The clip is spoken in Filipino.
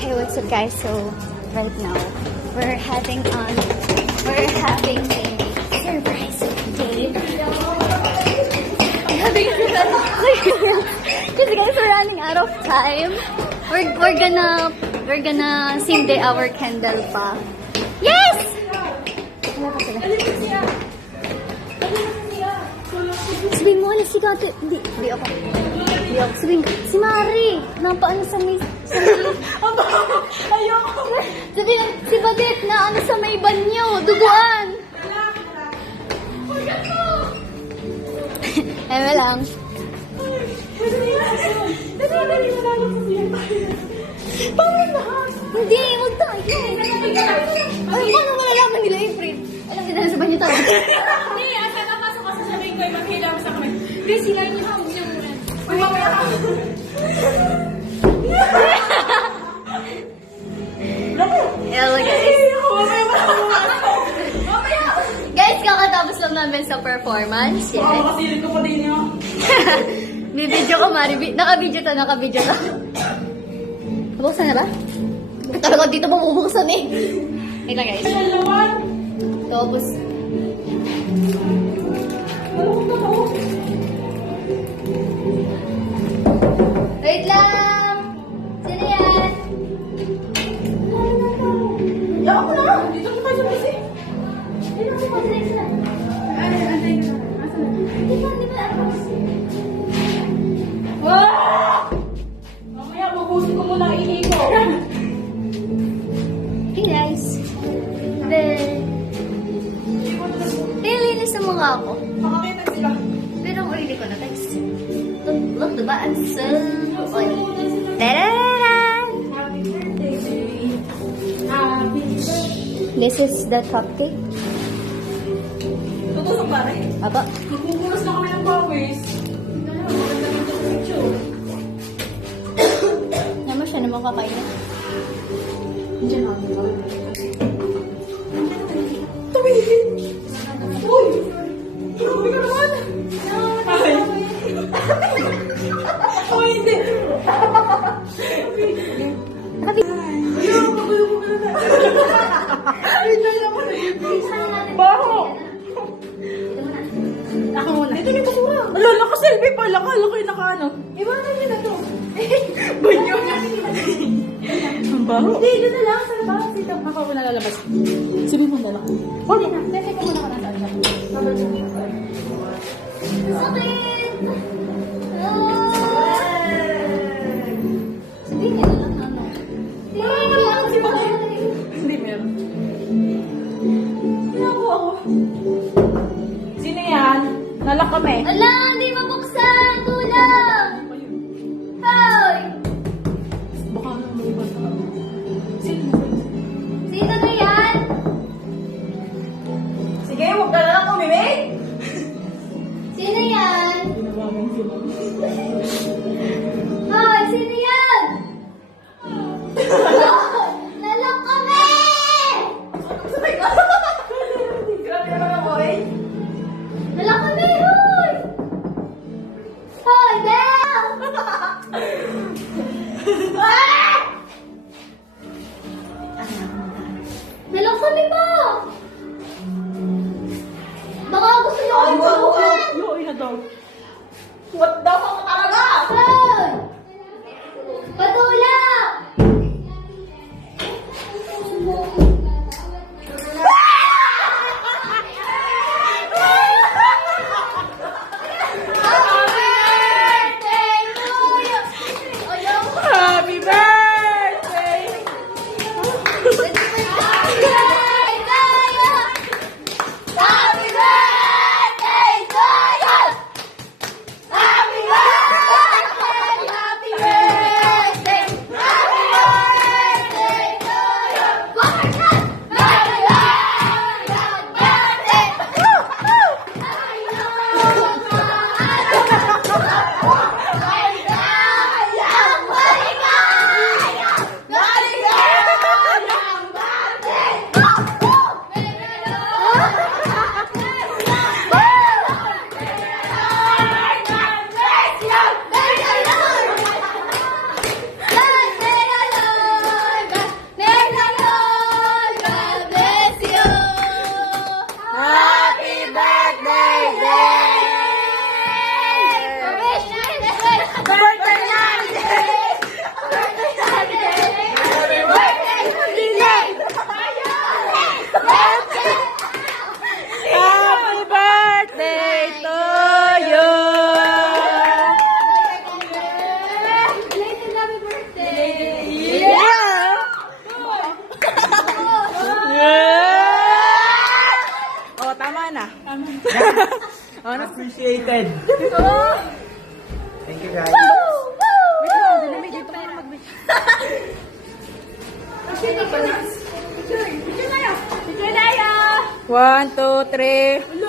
Hey, what's up guys? So, right now, we're having a surprise day. Because guys, we're running out of time. We're gonna sing the our candle pa. Yes! Wala pa sila. Sabihin mo, alas si Kate. Di ako. Sabihin ko, si Mari. Napaano sa may... Ayoko! Sabihin, si Baget na ano sa may banyo. Duguan. Eme lang. Hindi, huwag tayo. Ay, paano mo nalaman nila, April? Alam nila na sa banyo tayo. Hindi, asa ka pasok ka sasabihin ko, maghilang sa kami. Hindi, sila niyo ha, huwag niyo muna. Uy, mamaya ka. Hello guys. Guys, kakatapos lang namin sa performance. Yes. Makasilip ko pa din yun. Bibidyo ko, Mari. Naka-video to. Buksan na ba? Talaga dito bumubuksan eh. Wait lang guys. Tapos. Wait lang! Sino yan? Yaw ko na! Dito ko tayo sa kasi. Sino si Mari? Sino? Ay, antay ko na. Asa na? Di ba ako? Mamaya, bubusin ko muna ang ihi ko. Hey guys. Linis na mukha ako. Makakita sila. Pero ang oily ko na guys. Look, diba? Ang so oily. Tararan! Happy birthday, baby. Happy birthday. This is the cupcake. Tutusok ba rin? Aba. Magbubulos na kami ng pawis. Maganda dito sa picture. Naman siya naman kakainin. Diyan ako. Tumigil! Uy! Grabe ka naman! Ay! Oh, hindi! Nakabi. Ayaw, magulo mo ka na. Wait lang naman. Baho! Ako muna. Ito yung basura. Ala, naka-selfie pala. Kala ko yung naka-ano. Iwanan niyo na to. Banyo. Ang baho. Hindi, doon na lang. Sa labas. Dito. Ako muna lalabas. Sabi mo na lang. Huwag na. Teka ka muna ka na saan. Sakit! Sabihin niyo lang ano. Wala kasi bakit? Hindi meron. Hindi ako. Sino yan? Nalak kami. Ala, hindi mabuksan! Kulang! Hoy! Baka naman may iba sa Sino? Sino na yan? Sige, huwag ka na lang umimik. Sino yan? Tinawagan sila. Hoy, sino yan? Nalak kami! Grabe naman ako eh. Nalak kami, hoy! Hoy, Bel! Ah! Nalak kami po! Baka gusto niyo akong tulungan! Yo, ina daw. What the fuck talaga? Hoy! Patulak! Happy birthday! Happy birthday to you! Happy birthday! Appreciated. Oh! Thank you, guys. Wait lang, dinamig dito para mag-wish. Picture tayo! Picture tayo! 1, 2, 3.